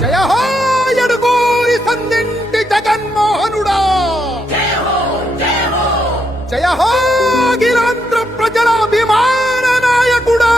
జయ హో ఎడుగూరి సందింటి జగన్మోహనుడా, జయ హో గిరాంధ్ర ప్రజల అభిమాన నాయకుడా.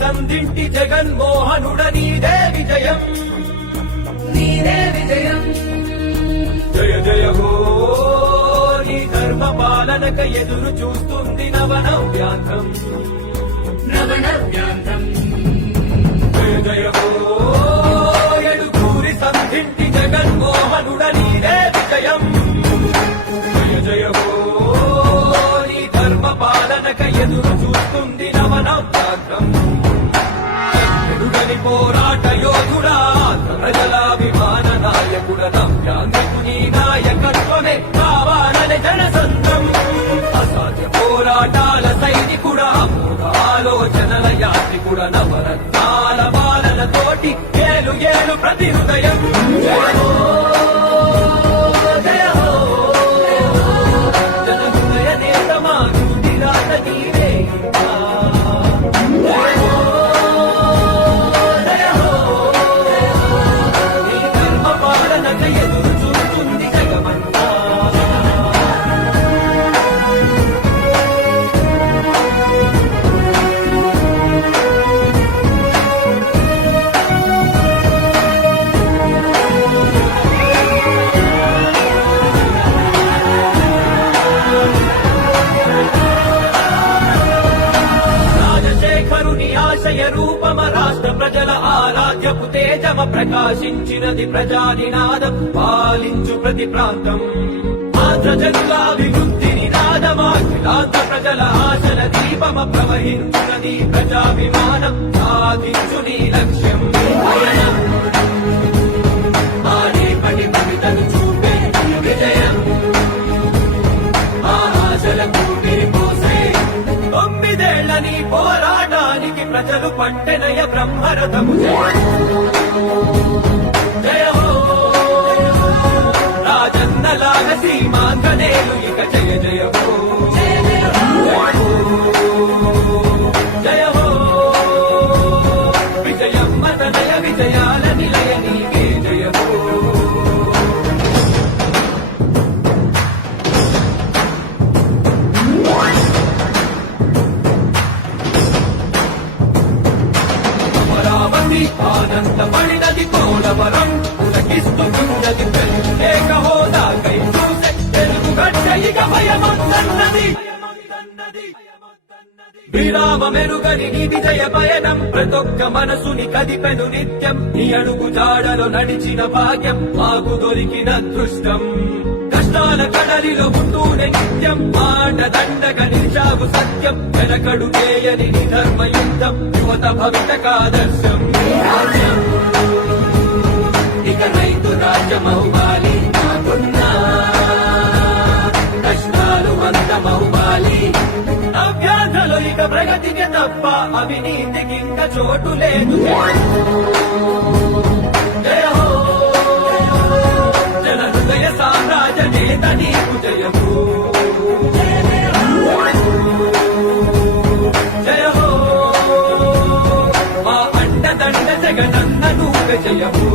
సందింటి జగన్మోహనుడ నీదే విజయం, నీదే విజయం. జయ జయ హో నీ ధర్మ పాలనక ఎదురు చూస్తుంది నవనవ్యాంతం, నవనవ్యాంతం. జయ జయ హో ఎడుగూరి సందింటి జగన్మోహనుడ నీదే విజయం. జయ జయ హో నీ ధర్మ పాలనక ఎదురు చూస్తుంది నవనవ్యాంతం. పోరాట యోధుడా, ప్రజలాభిమాన నాయకుడ, నవ్యాంధ్రకు నీ నాయకత్వమే కావాలని జనసంద్రం. అసాధ్య పోరాటాల సైనికుడ, ఆలోచనల యాత్రికుడ, నవరత్నాల బాలలతోటి ఏలు ఏలు ప్రతి హృదయం. జయ హో జన హృదయ నేతమా జ్యోతిరాత నీవే. రూపమ రాష్ట్ర ప్రజల ఆరాధ్యపు తేజమ ప్రకాశించినది ప్రజానినాదం, పాలించు ప్రతి ప్రాంతం. ఆంధ్ర జనులాభివృద్ధి నినాదమాఖిలాంధ్ర ప్రజల ఆశల దీపమ ప్రవహించునది ప్రజాభిమానం, సాధించు నీ లక్ష్యం పయనం. ఆడేపటి కవితను చూపే విజయం, ఆ ఆశలకు విరిపోసే 9 నీ పోరాటానికి ప్రజలు పట్టెనయ బ్రహ్మరథము. జయ హో రాజన్నలాగ సీమాంగనేలు ఇక జయ జయ హో. జయ హో విజయమ్మ తనయ విజయాల నిలయ నీకే జయ హో. ఆనందపడినది కోలవరం, పులకిస్తున్నది ప్రత్యేక హోదాకై చూసే తెలుగు గడ్డ ఇక భయమొద్దన్నది. విరామ మెరుగని నీ విజయ పయనం ప్రతొక్క మనసుని కదిపెను నిత్యం. నీ అడుగు జాడలో నడిచిన భాగ్యం మాకు దొరికిన అదృష్టం. కష్టాల కడలిలో ఉంటూనే నిత్యం మాట దండగా నిలిచావు సత్యం. వెనకడు చేయని నీ ధర్మయుద్ధం యువత భవితకాదర్శం. ఇక రైతు రాజ్యమవ్వాలి, నాకున్నా కష్టాలు వందమవ్వాలి. నవ్యాంధ్రలో ఇక ప్రగతికి తప్ప అవినీతికి ఇంక చోటు లేదు. జయ హో జన హృదయ సామ్రాజ్య నేత నీకు జయము. జయ హో మా అండదండ జగనన్న నువ్వే జయము.